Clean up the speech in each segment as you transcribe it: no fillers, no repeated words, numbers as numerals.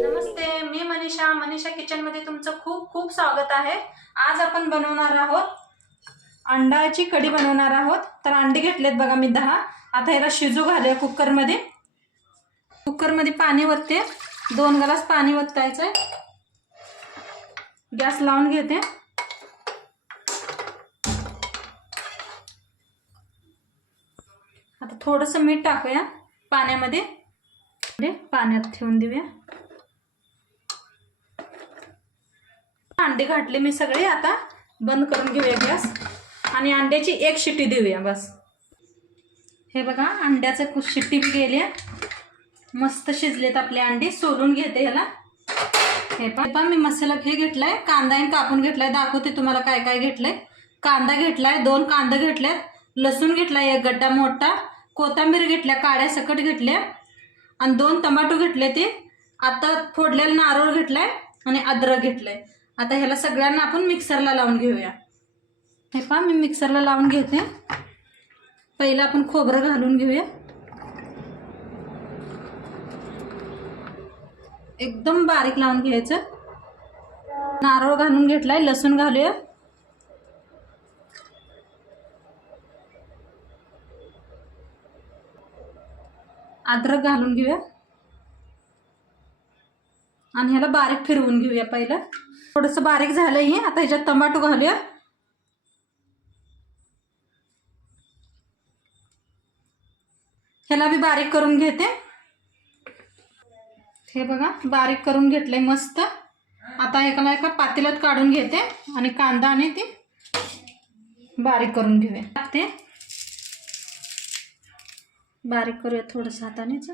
नमस्ते, मी Manisha kitchen मध्ये तुमचं खूप खूप स्वागत आहे। आज आपण बनवणार आहोत अंड्याची कढी बनवणार आहोत। तर अंडी घेतलेत बघा मी 10। आता याला शिजू घालूया कुकर मध्ये पाणी ओतते। 2 ग्लास पाणी ओतायचंय। गॅस लावून घेते। आता थोडंसं मीठ टाकूया पाण्यामध्ये। पाण्यात ठेवून देऊया। अंडे घातले मी सगळे। आता बंद करून घेऊया गॅस आणि अंड्याची 1 शिट्टी देऊया बस। हे बघा अंड्याचं शिट्टी गेली, मस्त शिजलेत आपले अंडे। सोलून घेते ह्याला। हे पहा मी मसाला घेतलाय, कांदा कापून घेतलाय। दाखवते तुम्हाला काय काय घेतलंय। कांदा घेतलाय, 2 कांदा घेतल्यात, लसूण घेतलाय 1 गड्डा मोठा, कोथिंबीर घेतल्या काड्या सकट घेतल्या आणि 2 टोमॅटो घेतले। ते आता फोडलेला नारळ घेतलाय आणि अद्रक घेतलंय। आता ह्याला सगळ्यांना आपण मिक्सरला लावून घेऊया। हे पहा मी मिक्सरला लावून घेते। पहिला आपण खोबरं घालून घेऊया। एकदम बारीक लावून घ्यायचं। नारळ घालून घेतलाय, लसूण घालूया। अद्रक घालून घेऊया आणि ह्याला बारीक फिरवून घेऊया। पहिलं थोडंसं बारीक झालंय हे। आता ह्याच्यात टोमॅटो घालूया। ह्याला भी बारीक करून घेते। हे बघा बारीक करून घेतलंय मस्त। आता एका पातेल्यात काढून घेते आणि कांदा आणि ते बारीक करून घेऊया। टाकते, बारीक करूया थोडंसं हातानेच।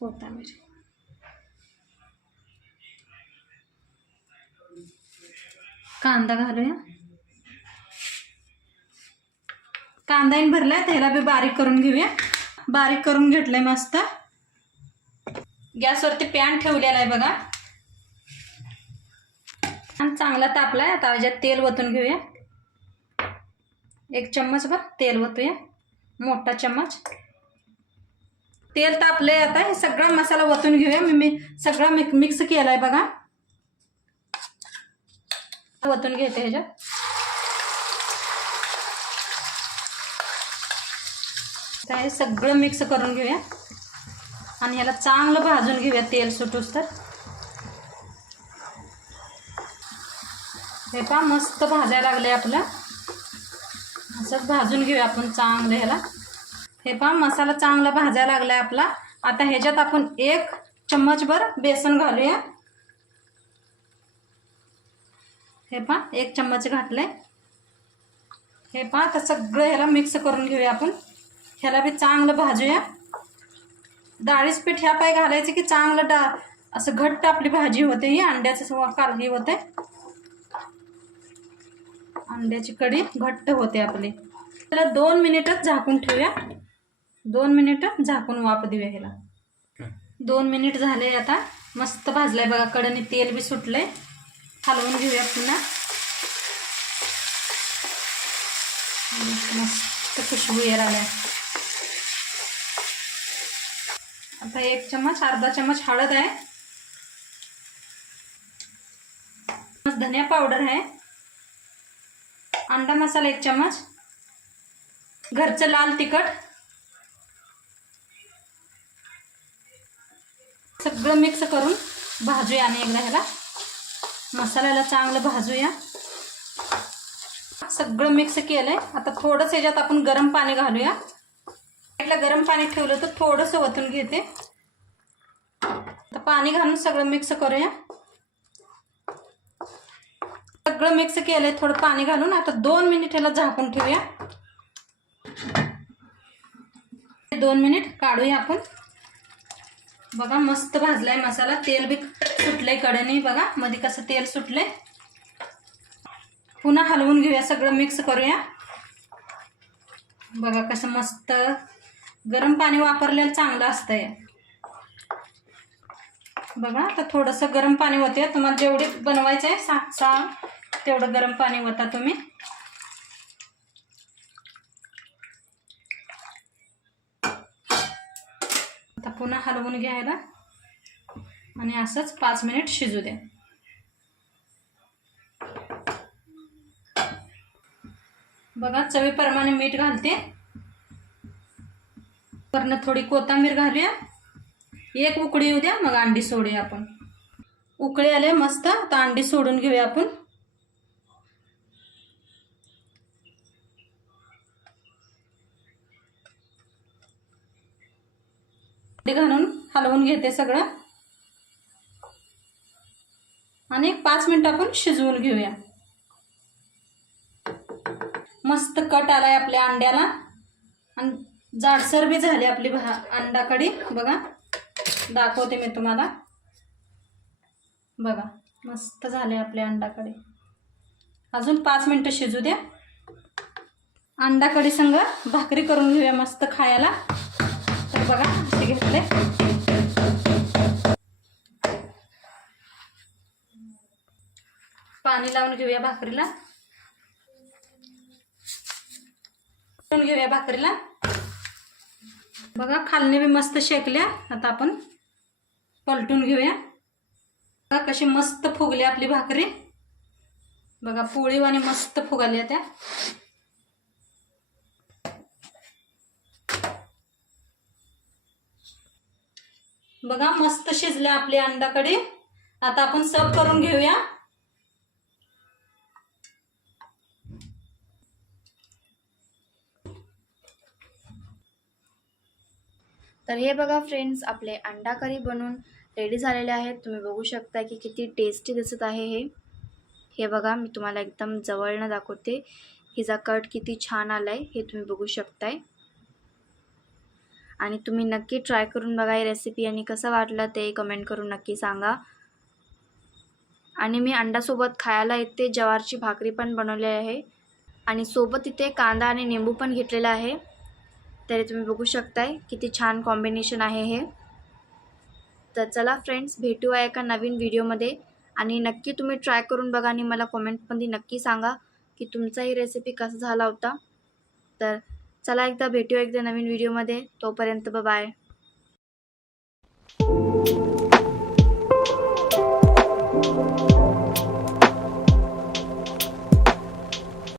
कोथिंबीर, कांदा घालूया। कांदा भरलाय, त्याला भी बारीक करून घेऊया। बारीक करून घेतलंय मस्त। गॅसवरती पॅन ठेवलेला आहे बघा आणि चांगला तापलाय। आता याच्यात तेल ओतून घेऊया। 1 चम्मच भर तेल ओतूया, मोठा चम्मच। तेल तापलंय। आता हे सगळा मसाला ओतून घेऊया। मी सगळा मिक्स केलाय बघा। ओतून घेते ह्याच्यात। हे सगळं मिक्स करून घेऊया आणि ह्याला चांगलं भाजून घेऊया तेल सुटूस तर। हे पहा मस्त भाजायला लागले आपलं। असंच भाजून घेऊया आपण चांगलं ह्याला। हे पहा मसाला चांगला भाजायला लागलाय आपला। आता ह्याच्यात आपण 1 चम्मच भर बेसन घालूया। हे पहा 1 चम्मच घातलंय। हे पहा आता सगळं ह्याला मिक्स करून घेऊया आपण। ह्याला भी चांगलं भाजूया। डाळीच पीठ ह्या पाय घालायचं की चांगलं असं घट्ट आपली भाजी होते। ही अंड्याचं कालगी होते, अंड्याची कढी घट्ट होते आपली। त्याला 2 मिनिटच झाकून ठेवूया। 2 मिनिट झाकून वाफ देऊया ह्याला। 2 मिनिट झाले। आता मस्त भाजलाय बघा, कढईने तेल भी सुटलंय। हलवून घेऊया पुन्हा। मस्त खुशबू यायला लागली। आता 1 चम्मच, अर्धा चम्मच हळद आहे, धनिया पावडर आहे, अंडा मसाला 1 चम्मच, घरचं लाल तिखट। सगळं मिक्स करून भाजूया आणि एकदा ह्याला मसाल्याला चांगलं भाजूया। सगळं मिक्स केलंय। आता थोडंसं ह्याच्यात आपण गरम पाणी घालूया। गरम पाणी ठेवलं तर थोडंसं ओतून घेते। आता पाणी घालून सगळं मिक्स करूया। सगळं मिक्स केलंय थोडं पाणी घालून। आता 2 मिनिट ह्याला झाकून ठेवूया। 2 मिनिट काढूया आपण। बघा मस्त भाजलाय मसाला, तेल भी सुटलंय कढईने बघा, मध्ये कसं तेल सुटलंय। पुन्हा हलवून घेऊया, सगळं मिक्स करूया। बघा कसं मस्त गरम पाणी वापरलेलं चांगलं असतंय। बघा आता थोडंसं गरम पाणी होते। तुम्हाला जेवढे बनवायचं आहे 6 तेवढं गरम पाणी होता तुम्ही। आता पुन्हा हलवून घ्यायला आणि असंच 5 मिनिट शिजू द्या. बघा चवीप्रमाणे मीठ घालते. वरनं थोडी कोथिंबीर घालूया. एक उकळी येऊ द्या, मग अंडी सोडूया आपण. उकळी आले मस्त. आता अंडी सोडून घेऊया आपण. अंडी घालून हलवून घेते सगळं आणि 5 मिनिट आपण शिजवून घेऊया. मस्त कट आलाय आपल्या अंड्याला आणि जाडसर बी झाली आपली अंडा कढी. बघा दाखवते मी तुम्हाला. बघा मस्त झाले आपले अंडा कढी. अजून 5 मिनिटं शिजू द्या. अंडा कढी संग भाकरी करून घेऊया मस्त खायला. तर बघा असे घेतले. पाणी लावून घेऊया भाकरीला. घेऊया भाकरीला. बघा खालने बी मस्त शेकल्या. आता आपण पलटून घेऊया. बघा कशी मस्त फुगली आपली भाकरी. बघा पोळीवाणी मस्त फुगाल्या त्या. बघा मस्त शिजल्या आपली अंडा कढी. आता आपण सर्व करून घेऊया. तर हे बघा फ्रेंड्स, आपले अंडा करी बनून रेडी झालेले आहेत. तुम्ही बघू शकता की किती टेस्टी दिसत आहे हे बघा. मी तुम्हाला एकदम जवळनं दाखवते. हिचा कट किती छान आलाय हे तुम्ही बघू शकताय. आणि तुम्ही नक्की ट्राय करून बघा ही रेसिपी आणि कसं वाटलं ते कमेंट करून नक्की सांगा. आणि मी अंड्यासोबत खायला इथे ज्वारीची भाकरी पण बनवली आहे आणि सोबत इथे कांदा आणि निंबू पण घेतलेला आहे. तरी तुम्ही बघू शकताय किती छान कॉम्बिनेशन आहे हे. तर चला फ्रेंड्स, भेटूया एका नवीन व्हिडिओमध्ये आणि नक्की तुम्ही ट्राय करून बघा आणि मला कॉमेंटमध्ये नक्की सांगा की तुमचा ही रेसिपी कसा झाला होता. तर चला एकदा भेटूया एकदा नवीन व्हिडिओमध्ये. तोपर्यंत बाय.